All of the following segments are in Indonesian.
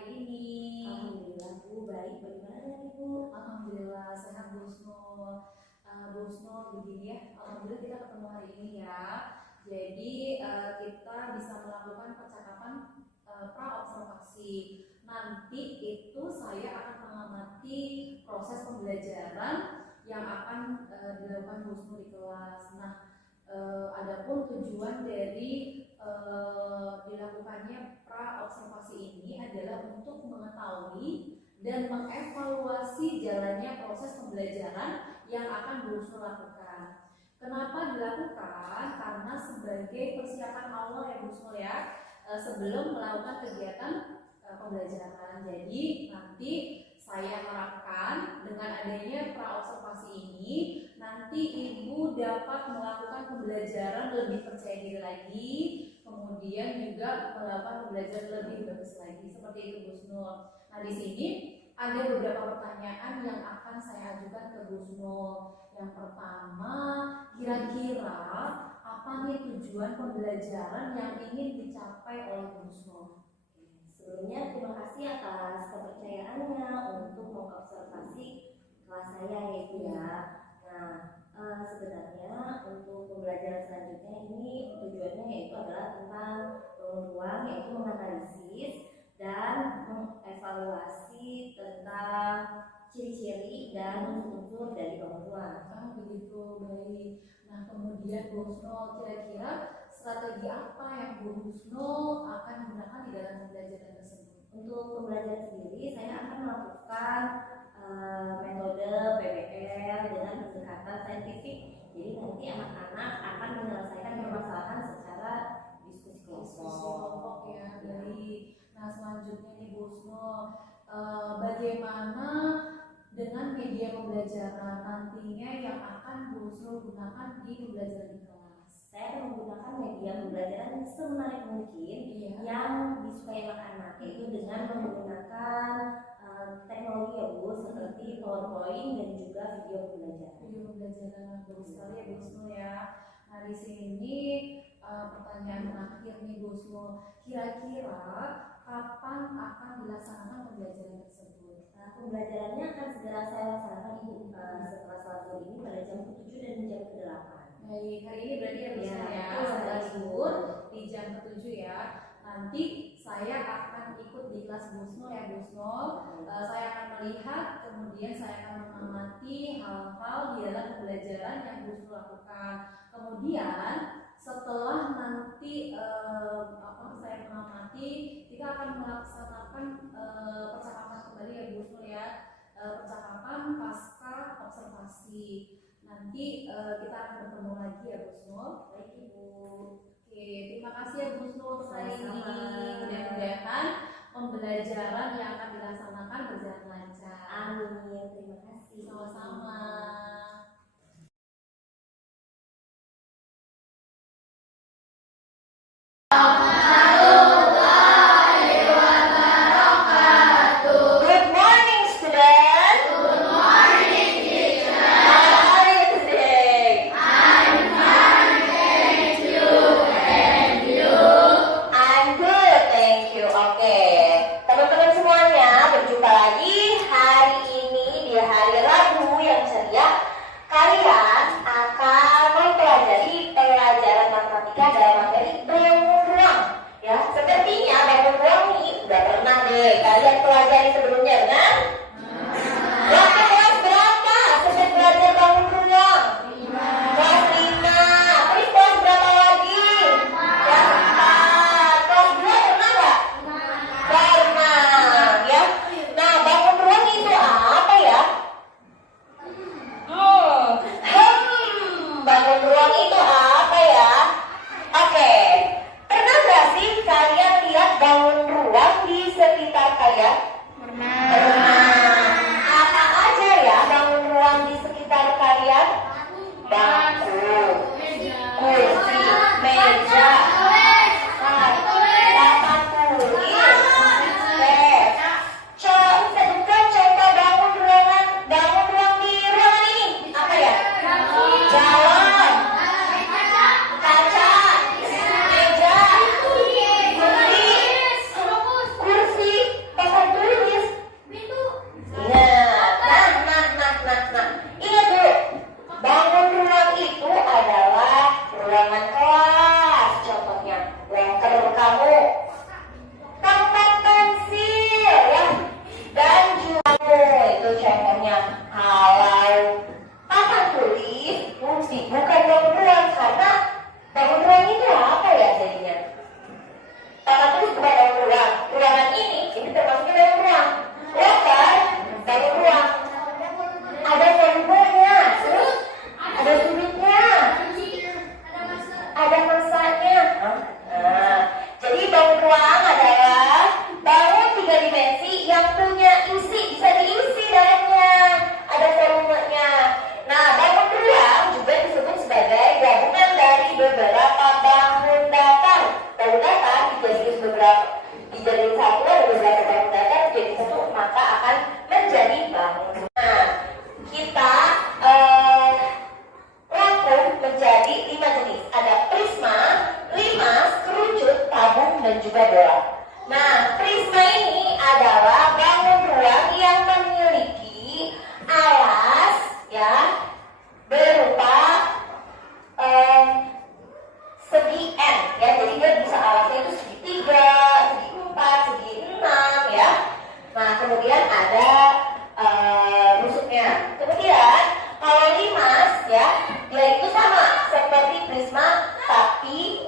hari ini? Alhamdulillah Bu, baik. Bagaimana Ibu? Alhamdulillah sehat Bu Husnul. Bu Husnul begini ya, alhamdulillah kita ketemu hari ini ya. Jadi kita bisa melakukan percakapan pra-observasi. Nanti itu saya akan mengamati proses pembelajaran yang akan dilakukan Bu Husnul di kelas. Nah, adapun tujuan dari dilakukannya pra-observasi ini adalah untuk mengetahui dan mengevaluasi jalannya proses pembelajaran yang akan Bu Husnul lakukan. Kenapa dilakukan? Karena sebagai persiapan awal ya Bu Husnul ya, sebelum melakukan kegiatan pembelajaran. Jadi nanti saya harapkan dengan adanya pra-observasi ini, nanti Ibu dapat melakukan pembelajaran lebih percaya diri lagi, kemudian juga melakukan pembelajaran lebih bagus lagi. Seperti itu Bu Husnul. Nah di sini ada beberapa pertanyaan yang akan saya ajukan ke Bu Husnul. Yang pertama, kira-kira apa nih tujuan pembelajaran yang ingin dicapai oleh Bu Husnul? Sebelumnya terima kasih atas kepercayaannya untuk mengobservasi kelas saya ya Ibu ya. Nah, sebenarnya untuk pembelajaran selanjutnya ini tujuannya yaitu adalah tentang bangun ruang, yaitu menganalisis dan mengevaluasi tentang ciri-ciri dan unsur dari bangun ruang. Begitu, baik. Nah kemudian Bu Husnul, kira-kira strategi apa yang Bu Husnul akan gunakan di dalam pembelajaran tersebut? Untuk pembelajaran sendiri, saya akan melakukan metode PBL dengan pendekatan saintifik. Jadi nanti anak-anak akan menyelesaikan permasalahan secara diskusi kelompok. Ya, baik. Nah selanjutnya nih Bu Husnul, bagaimana dengan media pembelajaran nantinya yang akan Bu Husnul gunakan di pembelajaran di kelas? Saya akan menggunakan media pembelajaran semenarik mungkin yang disukai anak-anak, yaitu dengan menggunakan teknologi ya Bu, seperti PowerPoint dan juga video pembelajaran. Video pembelajaran bagus sekali ya Bu Husnul ya. Nah di sini pertanyaan terakhir nih Bu Husnul, kira-kira kapan akan dilaksanakan pembelajaran tersebut? Nah, pembelajarannya akan segera saya laksanakan Ibu setelah sholat zuhur ini pada jam ke-7 dan jam ke-8. Baik, hari ini berarti ya Bu Husnul ya, betul, setelah zuhur di jam ke-7 ya. Nanti saya akan ikut di kelas Bu Husnul ya Bu Husnul. Saya akan melihat, kemudian saya akan mengamati hal-hal di dalam pembelajaran yang Bu Husnul lakukan. Kemudian setelah nanti saya mengamati, kita akan melaksanakan percakapan kembali ya Bu Husnul ya, percakapan pasca observasi. Nanti kita akan bertemu lagi ya Bu Husnul. Baik Ibu. Oke, terima kasih ya Bu Husnul untuk hari ini. Sama-sama. Mudah-mudahan pembelajaran yang akan dilaksanakan berjalan lancar. Amin, terima kasih. Sama-sama. Good morning, students. Good morning, teacher. How are you today? I'm fine, thank you. And you? I'm good, thank you. Oke, teman-teman semuanya, berjumpa lagi hari ini di hari Rabu yang ceria. Kalian akan mempelajari pelajaran matematika dalam materi bangun ruang. Ya, sepertinya bangun ruang ini udah pernah deh kalian pelajari sebelumnya, kan? Waktu kelas berapa sejak belajar bangun ruang? Kelas 5. Terus kelas berapa lagi? Kelas 4. Kelas 2 pernah nggak? Pernah, ya. Nah, bangun ruang itu apa ya? Bangun ruang itu apa ya? Oke, pernah nggak sih kalian lihat bangun ruang di sekitar kalian? Pernah. beberapa bangun datar. Bangun datar dijadiin satu, ada beberapa bangun datar jadi satu, maka akan menjadi bangun. Nah, kita rangkum menjadi 5 jenis. Ada prisma, limas, kerucut, tabung, dan juga bola. Nah, prisma ini adalah bangun ruang yang memiliki alas ya berupa segi N ya, jadi dia bisa alasnya itu segi 3, segi 4, segi 6 ya. Nah, kemudian ada rusuknya. Kemudian kalau limas ya, dia itu sama seperti prisma tapi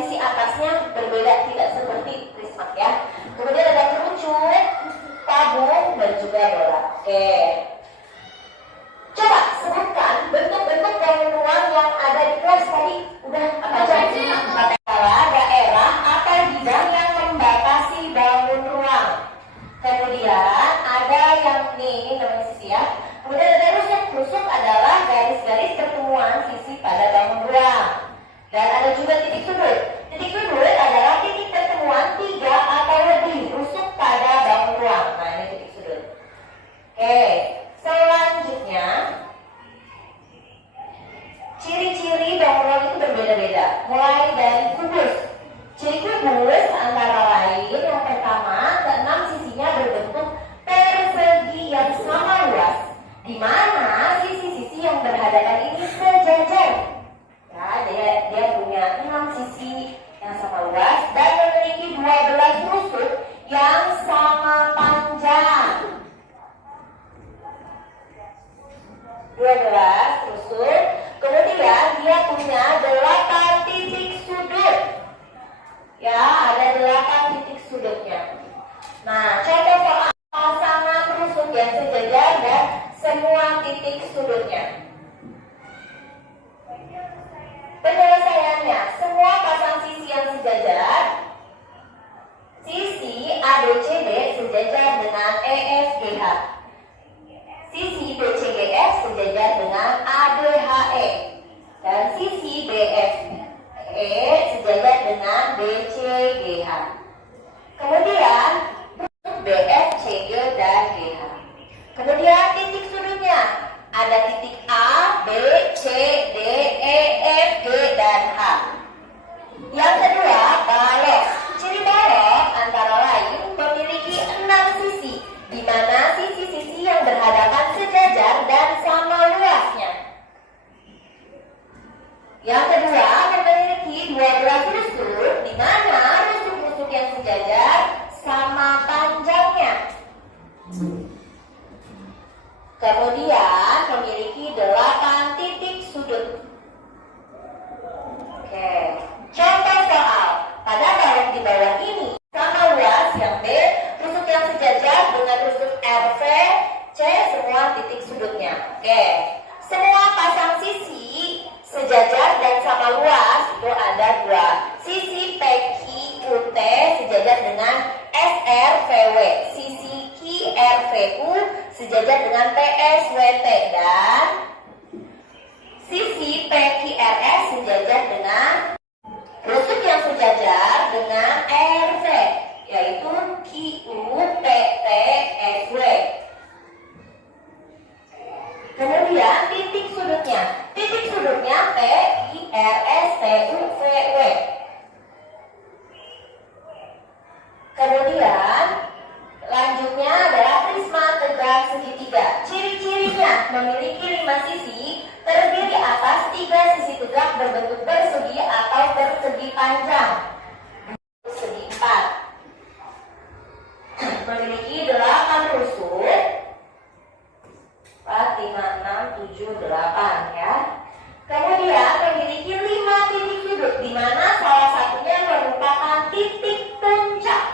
sisi atasnya berbeda, tidak seperti prisma ya. Kemudian ada kerucut, tabung, dan juga bola. Oke. Coba sebutkan bentuk-bentuk bangun ruang yang ada di kelas tadi. Udah apa aja? Daerah atau bidang yang membatasi bangun ruang. Kemudian ada yang ini namanya sisi ya. Kemudian ada rusuk. Rusuk adalah garis-garis pertemuan sisi pada bangun ruang. Dan ada juga titik sudut. Titik sudut adalah titik pertemuan 3 atau lebih rusuk pada bangun ruang. Nah, ini titik sudut. Oke. Selanjutnya, ciri-ciri bangun ruang itu berbeda-beda. Mulai dari kubus. Ciri kubus antara lain yang pertama, keenam sisinya berbentuk persegi yang sama luas, di mana sisi-sisi yang berhadapan ini sejajar. Ya, dia punya 6 sisi yang sama luas dan memiliki 12 rusuk yang sama panjang. 12 rusuk. Kemudian dia punya 8 titik sudut. Ya, ada 8 titik sudutnya. Nah, contoh soal pasangan rusuk yang sejajar dan semua titik sudutnya. Penyelesaiannya, semua pasang sisi yang sejajar, sisi ABCD sejajar dengan EFGH. Sisi BCGF sejajar dengan ADHE dan sisi BFE sejajar dengan BCGH. Kemudian BFCG dan GH. Kemudian titik sudutnya ada titik A, B, C, D, E, F, G, dan H. Yang kedua, balok. Ciri balok antara lain memiliki 6 sisi, di mana sisi-sisi yang berhadapan sejajar dan sama luasnya. Yang kedua, memiliki 12 rusuk, di mana rusuk-rusuk yang sejajar sama panjangnya. Kemudian memiliki 8 titik sudut. Oke, contoh soal. Pada balok di bawah ini sama luas yang B, rusuk yang sejajar dengan rusuk RV, C semua titik sudutnya. Oke, semua pasang sisi sejajar dan sama luas itu ada 2. Sisi PQT sejajar dengan SRVW, sisi QRVU sejajar dengan PSWT, dan sisi PQRS sejajar dengan rusuk yang sejajar dengan RV, yaitu QPTSW. Kemudian titik sudutnya. Titik sudutnya P, I, R, S, T, U, V, W. Kemudian lanjutnya adalah prisma tegak segitiga. Ciri-cirinya memiliki 5 sisi, terdiri atas 3 sisi tegak berbentuk persegi atau persegi panjang. Segi 4. Memiliki 8 rusuk. 4, 5, 6, 7, 8 ya. Kemudian memiliki 5 titik sudut, di mana salah satunya merupakan titik puncak.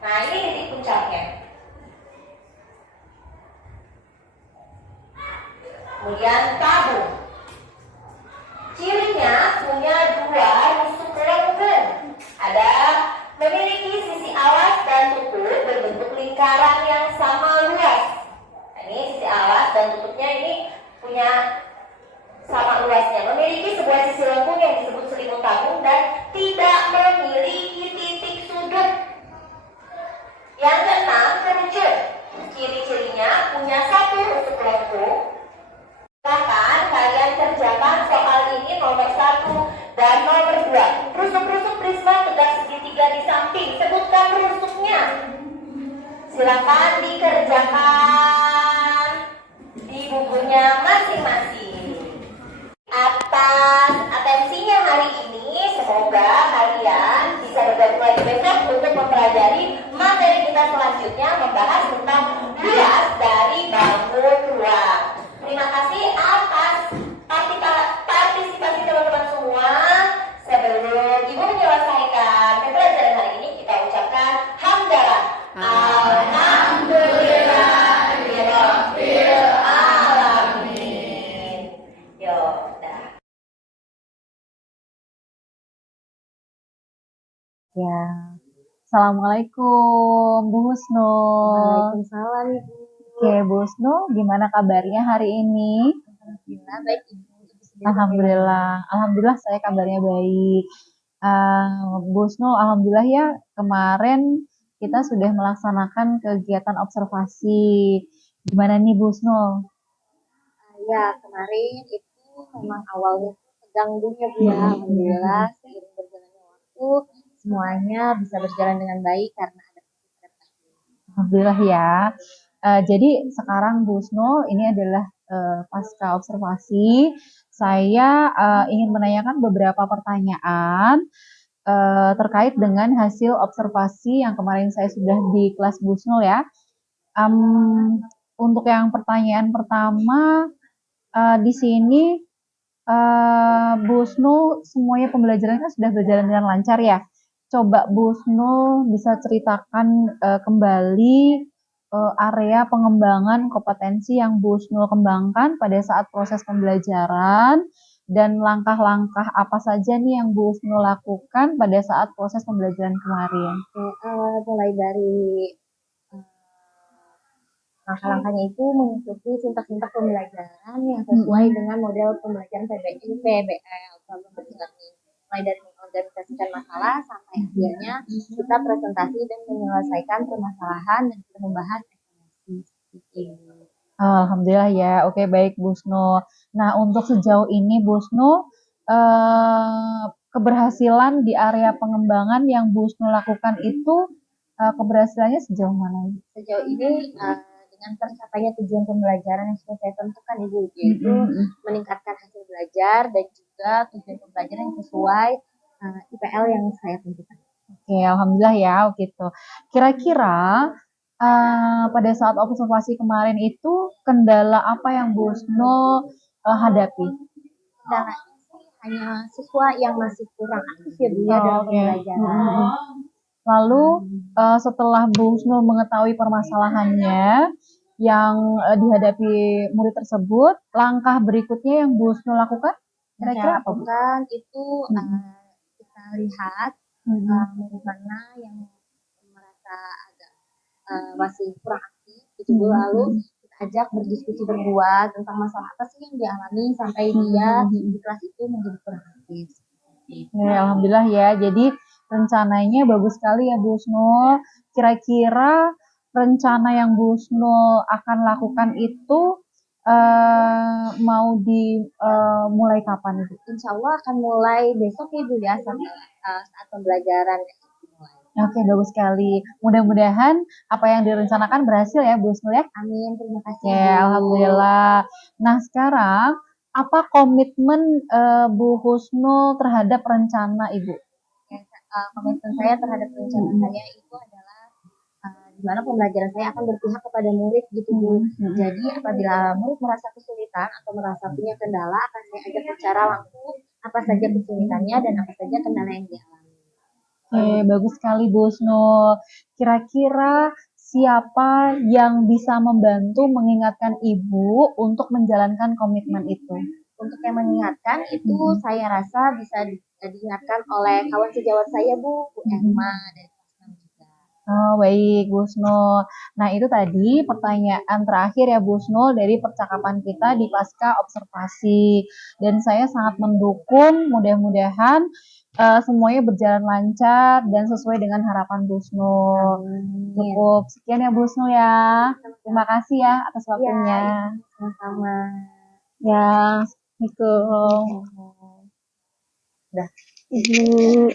Nah, ini titik puncaknya. Kemudian tabung. Cirinya punya 2 rusuk lengkung. kedua, rusuk-rusuk prisma tegak segitiga di samping. Sebutkan rusuknya. Silakan dikerjakan di bukunya masing-masing. Atas atensinya hari ini, semoga kalian bisa bergabung lagi besok untuk mempelajari materi kita selanjutnya, membahas tentang bias dari bangun ruang. Terima kasih atas partisipasi teman-teman semua. Sebelum Ibu menyelesaikan pembelajaran hari ini, kita ucapkan hamdalah. Alhamdulillahirabbil alamin. Yuk, dah. Ya, Assalamualaikum Bu Husnu. Waalaikumsalam Ibu. Oke, Bu Husnu, gimana kabarnya hari ini? Alhamdulillah baik Ibu. Alhamdulillah saya kabarnya baik. Bu Husnu, alhamdulillah ya kemarin kita sudah melaksanakan kegiatan observasi. Gimana nih Bu Husnu? Ya, kemarin itu memang awalnya tegang dulu ya Bu ya. Alhamdulillah seiring berjalannya waktu semuanya bisa berjalan dengan baik karena ada adaptasi. Alhamdulillah ya. Jadi sekarang Bu Husnu ini adalah pasca observasi. Saya ingin menanyakan beberapa pertanyaan terkait dengan hasil observasi yang kemarin saya sudah di kelas Bu Husnu ya. Untuk yang pertanyaan pertama di sini Bu Husnu semuanya pembelajaran kan sudah berjalan dengan lancar ya. Coba Bu Husnu bisa ceritakan kembali area pengembangan kompetensi yang Bu Husnu kembangkan pada saat proses pembelajaran dan langkah-langkah apa saja nih yang Bu Husnu lakukan pada saat proses pembelajaran kemarin. Mulai dari langkah-langkahnya itu mengikuti sintak-sintak pembelajaran yang sesuai dengan model pembelajaran PBL, problem learning. Mulai dari mengorganisasikan masalah sampai akhirnya kita presentasi dan menyelesaikan permasalahan dan kita membahas evaluasi. Alhamdulillah ya, oke baik Bu Husnu. Nah untuk sejauh ini Bu Husnu keberhasilan di area pengembangan yang Bu Husnu lakukan itu keberhasilannya sejauh mana? Sejauh ini dengan tercapainya tujuan pembelajaran yang sudah saya tentukan Ibu, yaitu meningkatkan hasil belajar dan juga tujuan pembelajaran yang sesuai IPL yang saya tentukan. Oke, alhamdulillah ya gitu. Kira-kira pada saat observasi kemarin itu kendala apa yang Bu Husnu hadapi? Kendalanya sih hanya siswa yang masih kurang aktif ya Bu ya dalam pembelajaran. Lalu setelah Bu Husnu mengetahui permasalahannya yang dihadapi murid tersebut, langkah berikutnya yang Bu Husnu lakukan kira-kira apa Bu? Itu kita lihat murid mana yang merasa agak masih kurang aktif gitu Bu, lalu kita ajak berdiskusi berdua tentang masalah apa sih yang dialami sampai dia di kelas itu menjadi kurang aktif. Ya, alhamdulillah ya. Jadi rencananya bagus sekali ya Bu Husnu. Kira-kira rencana yang Bu Husnu akan lakukan itu mau dimulai kapan itu? Insya Allah akan mulai besok ya Bu ya, saat pembelajaran dimulai. Oke, bagus sekali. Mudah-mudahan apa yang direncanakan berhasil ya Bu Husnu ya. Amin, terima kasih. Ya, alhamdulillah. Nah sekarang apa komitmen Bu Husnu terhadap rencana Ibu? Komitmen saya terhadap rencana saya itu adalah di mana pembelajaran saya akan berpihak kepada murid gitu Bu. Jadi apabila murid merasa kesulitan atau merasa punya kendala, akan saya ajak bicara langsung apa saja kesulitannya dan apa saja kendala yang dialami. Oke, bagus sekali Bu Husnu. Kira-kira siapa yang bisa membantu mengingatkan Ibu untuk menjalankan komitmen itu? Untuk yang mengingatkan itu saya rasa bisa diingatkan oleh kawan sejawat saya Bu Erma dari kelas 6 juga. Oh baik Bu Husnu. Nah itu tadi pertanyaan terakhir ya Bu Husnu dari percakapan kita di pasca observasi. Dan saya sangat mendukung mudah-mudahan semuanya berjalan lancar dan sesuai dengan harapan Bu Husnu. Cukup sekian ya Bu Husnu ya. Terima kasih ya atas waktunya. Sama-sama. Ya, Assalamualaikum. Ibu.